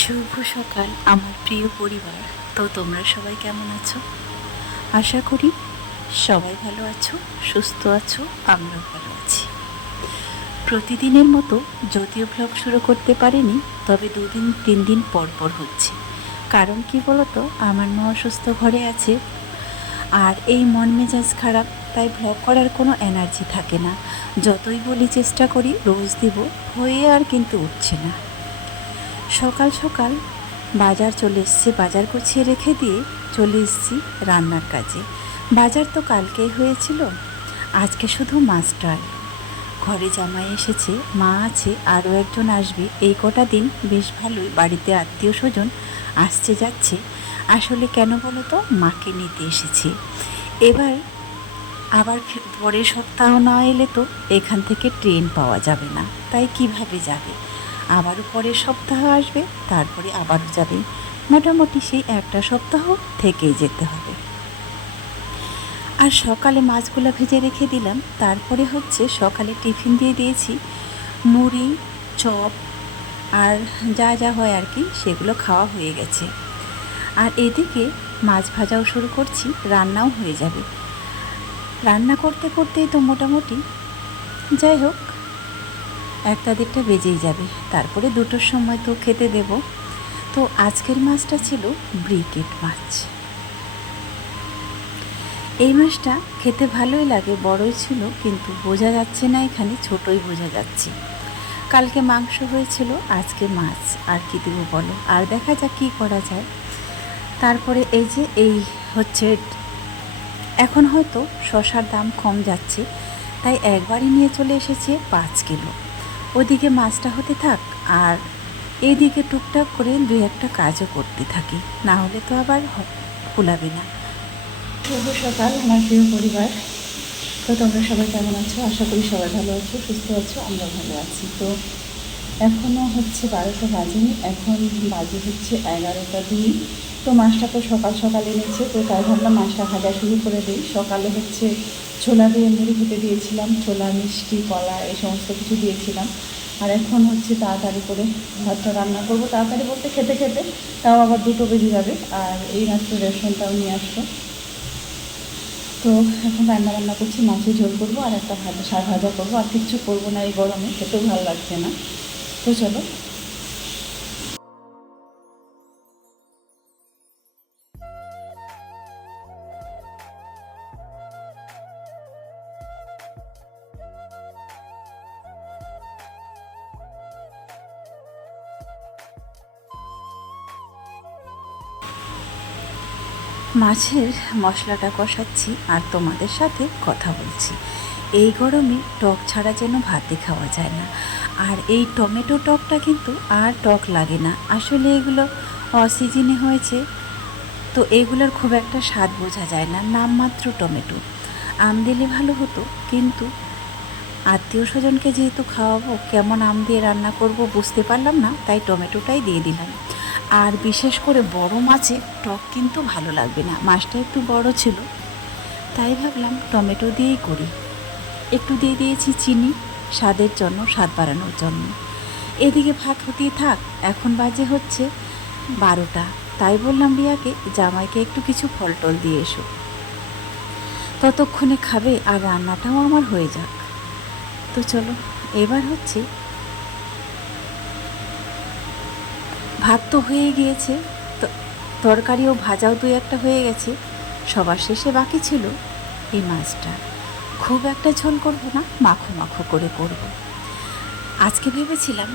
শুভ সকাল, আমার প্রিয় পরিবার। তো তোমরা সবাই কেমন আছো? আশা করি সবাই ভালো আছো, সুস্থ আছো, আমরাও ভালো আছি। প্রতিদিনের মতো যদিও ব্লগ শুরু করতে পারিনি, তবে দুদিন তিন দিন পর পর হচ্ছে। কারণ কি বলতো, আমার মা অসুস্থ ঘরে আছে, আর এই মন মেজাজ খারাপ, তাই ভ্লগ করার কোনো এনার্জি থাকে না। যতই বলি চেষ্টা করি, রোজ দিব, হয়ে আর কিন্তু উঠছে না। সকাল সকাল বাজার চলে এসছে, বাজার গুছিয়ে রেখে দিয়ে চলে এসছি রান্নার কাজে। বাজার তো কালকেই হয়েছিল, আজকে শুধু মাস্টার ঘরে জামাই এসেছে, মা আছে, আরও একজন আসবে। এই কটা দিন বেশ ভালোই, বাড়িতে আত্মীয় স্বজন আসছে যাচ্ছে। আসলে কেন বলো তো, মাকে নিতে এসেছি। এবার আবার পরের সপ্তাহ না এলে তো এখান থেকে ট্রেন পাওয়া যাবে না। তাই কীভাবে যাবে? আবারও পরের সপ্তাহ আসবে, তারপরে আবারও যাবে। মোটামুটি সেই একটা সপ্তাহ থেকেই যেতে হবে। আর সকালে মাছগুলো ভেজে রেখে দিলাম। তারপরে হচ্ছে সকালে টিফিন দিয়ে দিয়েছি। মুড়ি, চপ আর যা যা হয় আর কি, সেগুলো খাওয়া হয়ে গেছে। আর এদিকে মাছ ভাজাও শুরু করছি, রান্নাও হয়ে যাবে। রান্না করতে করতেই তো মোটামুটি, যাই হোক একটা দেড়টা বেজেই যাবে। তারপরে দুটোর সময় তো খেতে দেব। তো আজকের মাছটা ছিল ব্রিকেট মাছ। এই মাছটা খেতে ভালোই লাগে, বড়ই ছিল, কিন্তু বোঝা যাচ্ছে না এখানে, ছোটই বোঝা যাচ্ছে। কালকে মাংস হয়েছিল, আজকে মাছ, আর কি দেবো বলো? আর দেখা যাক কী করা যায়। তারপরে এই যে, এই হচ্ছে, এখন হয়তো শশার দাম কম যাচ্ছে, তাই একবারই নিয়ে চলে এসেছে পাঁচ কিলো। ওদিকে মাছটা হতে থাক আর এইদিকে টুকটাক করে দু একটা কাজও করতে থাকি। না হলে তো আবার কুলাবে না। শুভ সকাল, আমার প্রিয় পরিবার। তো তোমরা সবাই কেমন আছো? আশা করি সবাই ভালো আছো, সুস্থ আছো আমরা ভালো আছি। তো এখনও হচ্ছে বারোটা বাজেনি, এখন বাজে হচ্ছে এগারোটা দুই। তো মাছটা তো সকাল সকাল এনেছে, তো তাই ভাবলাম মাছটা ভাজা শুরু করে দিই। সকালে হচ্ছে ছোলা দিয়ে মুড়ি খেতে দিয়েছিলাম, ছোলা, মিষ্টি, কলা, এই সমস্ত কিছু দিয়েছিলাম। আর এখন হচ্ছে তাড়াতাড়ি করে ভাতটা রান্না করব। তাড়াতাড়ি বলতে খেতে খেতে, তাও আবার দুটো বেজে যাবে। আর এই মাত্র রেশনটাও নিয়ে আসব। তো এখন রান্না বান্না করছি, মাছের ঝোল করব, আর একটা ভাজা, শাক ভাজা করব। আর কিচ্ছু করব না এই গরমে, খেতেও ভালো লাগছে না। তো চলো মাছের মশলাটা কষাচ্ছি আর তোমাদের সাথে কথা বলছি। এই গরমে টক ছাড়া যেন ভাতে খাওয়া যায় না। আর এই টমেটো টকটা কিন্তু আর টক লাগে না। আসলে এগুলো অসিজনে হয়েছে, তো এগুলোর খুব একটা স্বাদ বোঝা যায় না। নামমাত্র টমেটো। আম দিলে ভালো হতো, কিন্তু আত্মীয় স্বজনকে যেহেতু খাওয়াবো, কেমন আম দিয়ে রান্না করব বুঝতে পারলাম না, তাই টমেটোটাই দিয়ে দিলাম। আর বিশেষ করে বড় মাছে টক কিন্তু ভালো লাগবে না। মাছটা একটু বড় ছিল, তাই ভাবলাম টমেটো দিয়েই করি। একটু দিয়ে দিয়েছি চিনি, স্বাদের জন্য, স্বাদ বাড়ানোর জন্য। এদিকে ভাত হতেই থাক, এখন বাজে হচ্ছে বারোটা। তাই বললাম রিয়াকে, জামাইকে একটু কিছু ফল টল দিয়ে এসো। ততক্ষণে খাবে আর রান্নাটাও আমার হয়ে যাক। তো চলো, এবার হচ্ছে ভাত তো হয়ে গিয়েছে, তো তরকারিও ভাজাও দুই একটা হয়ে গেছে, সবার শেষে বাকি ছিল এই মাছটা। খুব একটা ঝোল করব না, মাখো মাখো করে করব। আজকে ভেবেছিলাম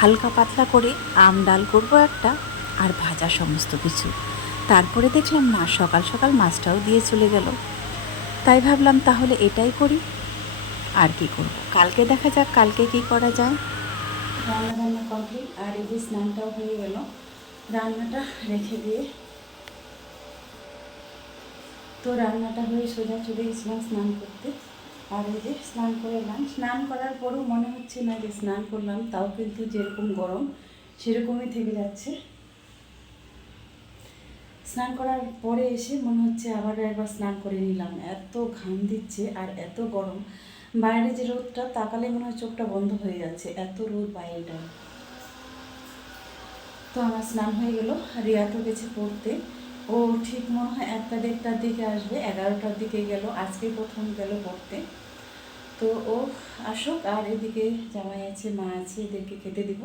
হালকা পাতলা করে আম ডাল করব একটা আর ভাজা সমস্ত কিছু। তারপরে দেখলাম না সকাল সকাল মাছটাও দিয়ে চলে গেল। তাই ভাবলাম তাহলে এটাই করি। আর কি করব? কালকে দেখা যাক, কালকে কি করা যায়। রান্না বান্না কমপ্লিট আর এই যে স্নানটাও হয়ে গেল, রান্নাটা রেখে দিয়ে। তো রান্নাটা হয়ে সোজা চলে গেছিলাম স্নান করতে। আর এই যে স্নান করে এলাম। স্নান করার পরও মনে হচ্ছে না যে স্নান করলাম, তাও কিন্তু যেরকম গরম, সেরকমই থেকে যাচ্ছে। স্নান করার পরে এসে মনে হচ্ছে আবার একবার স্নান করে নিলাম। এত ঘাম দিচ্ছে আর এত গরম। বাইরে যে রোদটা তাকালে মনে হয় চোখটা বন্ধ হয়ে যাচ্ছে। এত রোদ বাইরেটা। তো আমার স্নান হয়ে গেল। রিয়া তো গেছে পড়তে। ও ঠিক মনে হয় একটা দেড়টার দিকে আসবে, এগারোটার দিকে গেল। আজকে প্রথম গেল পড়তে। তো ও আসুক, আর এদিকে জামাই আছে, মা আছে, এদেরকে খেতে দিব।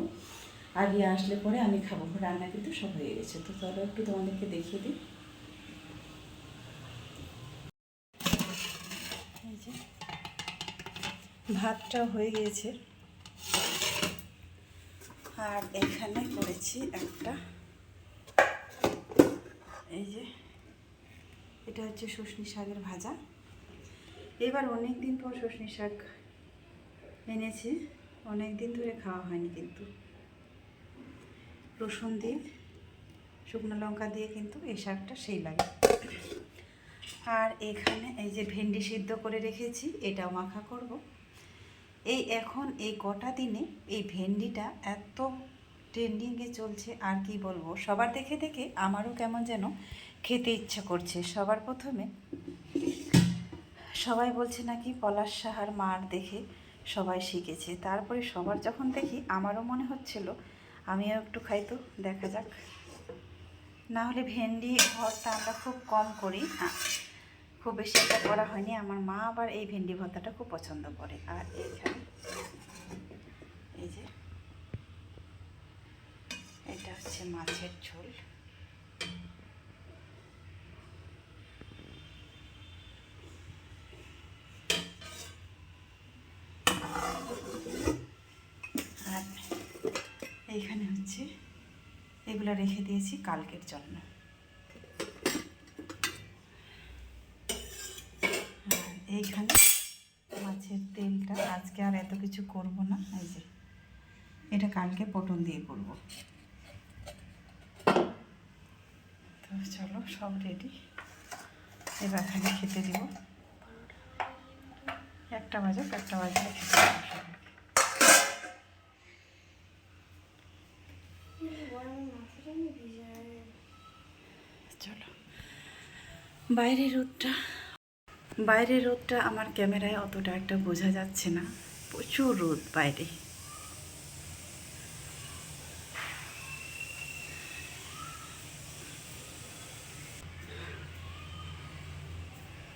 রিয়া আসলে পরে আমি খাব। রান্না কিন্তু সব হয়ে গেছে। তো চলো একটু তোমাদেরকে দেখিয়ে দিই। ভাতটা হয়ে গিয়েছে আর এখানে করেছি একটা, এই যে, এটা হচ্ছে শুশনি শাকের ভাজা। এবার অনেক দিন পর শুশনি শাক এনেছি। অনেক দিন ধরে খাওয়া হয়নি কিন্তু। রসুন দিয়ে, শুকনো লঙ্কা দিয়ে কিন্তু এই শাকটা সেই লাগে। আর এখানে এই যে ভেন্ডি সিদ্ধ করে রেখেছি, এটাও মাখা করব। এই এখন এই কটা দিনে এই ভেন্ডিটা এত ট্রেন্ডিংয়ে চলছে, আর কি বলব? সবার দেখে দেখে আমারও কেমন যেন খেতে ইচ্ছা করছে। সবার প্রথমে সবাই বলছে নাকি পলাশ সাহার মার দেখে সবাই শিখেছে। তারপরে সবার যখন দেখি, আমারও মনে হচ্ছিল আমিও একটু খাই তো, দেখা যাক। না হলে ভেন্ডি, ভর্তা আমরা খুব কম করি হ্যাঁ খুব বেশি একটা করা হয়নি। আমার মা আবার এই ভেন্ডি ভর্তাটা খুব পছন্দ করে। আর এইখানে এই যে, এটা হচ্ছে মাছের ঝোল আর এইখানে হচ্ছে এগুলো রেখে দিয়েছি কালকের জন্য। এইখানে মাছের তেলটা, আজকে আর এত কিছু করব না, এই যে এটা কালকে পটল দিয়ে করব। তো চলো, সব রেডি এবার খেতে দিব। একটা বাজুক, একটা বাজলে খেতে দেবো সবাই। চলো বাইরের রোদটা বাইরের রোদটা আমার ক্যামেরায় অতটা একটা বোঝা যাচ্ছে না। প্রচুর রোদ বাইরে।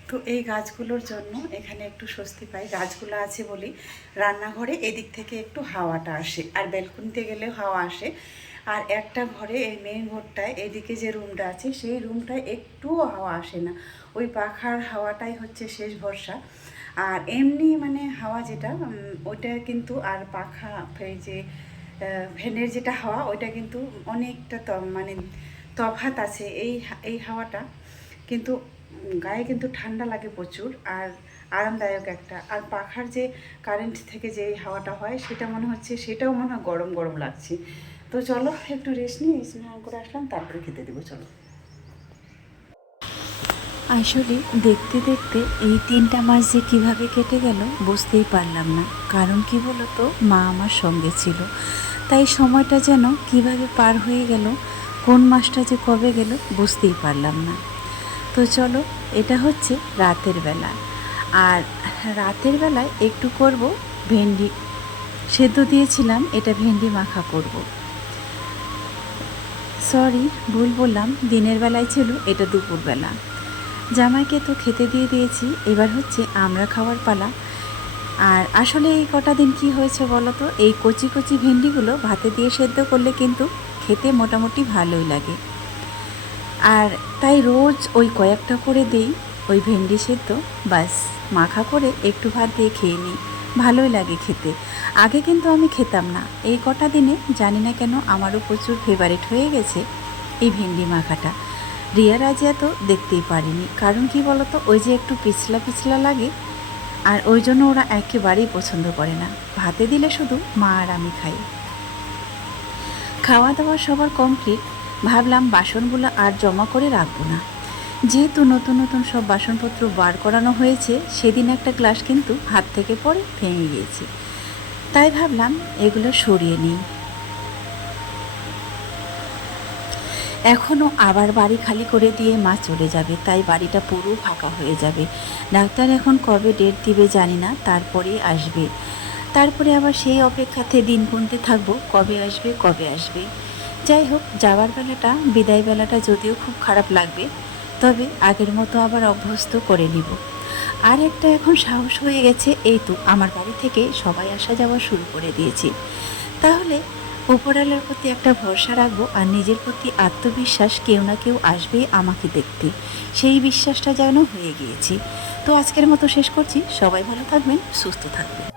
তো এই গাছগুলোর জন্য এখানে একটু স্বস্তি পাই। গাছগুলো আছে বলি রান্নাঘরে এদিক থেকে একটু হাওয়াটা আসে। আর ব্যালকনিতে গেলেও হাওয়া আসে। আর একটা ঘরে এই মেইন ঘরটায় এদিকে যে রুমটা আছে সেই রুমটায় একটুও হাওয়া আসে না। ওই পাখার হাওয়াটাই হচ্ছে শেষ ভরসা। আর এমনি মানে হাওয়া যেটা ওইটা কিন্তু আর পাখা এই যে আহ, ফ্যানের যেটা হাওয়া ওইটা কিন্তু অনেকটা মানে তফাত আছে এই এই হাওয়াটা। কিন্তু গায়ে কিন্তু ঠান্ডা লাগে প্রচুর আর আরামদায়ক একটা। আর পাখার যে কারেন্ট থেকে যে হাওয়াটা হয় সেটা মনে হচ্ছে সেটাও মনে হয় গরম গরম লাগছে। তো চলো, একটু রেস্ট নিয়ে স্নান করে আসলাম, তারপরে খেতে দেবো, চলো। আসলে দেখতে দেখতে এই তিনটা মাস যে কীভাবে কেটে গেল বুঝতেই পারলাম না। কারণ কি বলো তো মা আমার সঙ্গে ছিল। তাই সময়টা যেন কীভাবে পার হয়ে গেল, কোন মাসটা যে কবে গেল বুঝতেই পারলাম না। তো চলো, এটা হচ্ছে রাতের বেলা। আর রাতের বেলায় একটু করব ভেন্ডি। সেদ্ধ দিয়েছিলাম, এটা ভেন্ডি মাখা করব। সরি, ভুল বললাম, দিনের বেলায় ছিল, এটা দুপুরবেলা। জামাইকে তো খেতে দিয়ে দিয়েছি, এবার হচ্ছে আমরা খাওয়ার পালা। আর আসলে এই কটা দিন কি হয়েছে বলো তো? এই কচি কচি ভেন্ডিগুলো ভাতে দিয়ে সেদ্ধ করলে কিন্তু খেতে মোটামুটি ভালোই লাগে। আর তাই রোজ ওই কয়েকটা করে দেই, ওই ভেন্ডি সেদ্ধ, বাস মাখা করে একটু ভাত দিয়ে খেয়ে নিই। ভালোই লাগে খেতে। আগে কিন্তু আমি খেতাম না। এই কটা দিনে জানি না কেন আমারও প্রচুর ফেভারিট হয়ে গেছে এই ভেন্ডি মাখাটা। রিয়া রাজিয়া তো দেখতেই পারিনি। কারণ কি বলতো? ওই যে একটু পিছলা পিছলা লাগে আর ওই জন্য ওরা একেবারেই পছন্দ করে না। ভাতে দিলে শুধু মা আর আমি খাই। খাওয়া দাওয়া সবার কমপ্লিট ভাবলাম বাসনগুলো আর জমা করে রাখব না। যেহেতু নতুন নতুন সব বাসনপত্র বার করানো হয়েছে, সেদিন একটা গ্লাস কিন্তু হাত থেকে পড়ে ভেঙে গিয়েছে। তাই ভাবলাম এগুলো সরিয়ে নিই। এখনও আবার বাড়ি খালি করে দিয়ে মা চলে যাবে, তাই বাড়িটা পুরো ফাঁকা হয়ে যাবে। ডাক্তার এখন কবে ডেট দিবে জানি না, তারপরে আসবে। তারপরে আবার সেই অপেক্ষাতে দিন গুনতে থাকব, কবে আসবে কবে আসবে। যাই হোক, যাওয়ার বেলাটা, বিদায় বেলাটা যদিও খুব খারাপ লাগবে তবে আগের মতো আবার অভ্যস্ত করে নিব। আর একটা এখন সাহস হয়ে গেছে, এই তো আমার বাড়ি থেকে সবাই আসা যাওয়া শুরু করে দিয়েছি। তাহলে উপরালার প্রতি একটা ভরসা রাখব আর নিজের প্রতি আত্মবিশ্বাস কেউ না কেউ আসবে আমাকে দেখতে। সেই বিশ্বাসটা যেন হয়ে গিয়েছি। তো আজকের মতো শেষ করছি। সবাই ভালো থাকবেন, সুস্থ থাকবেন।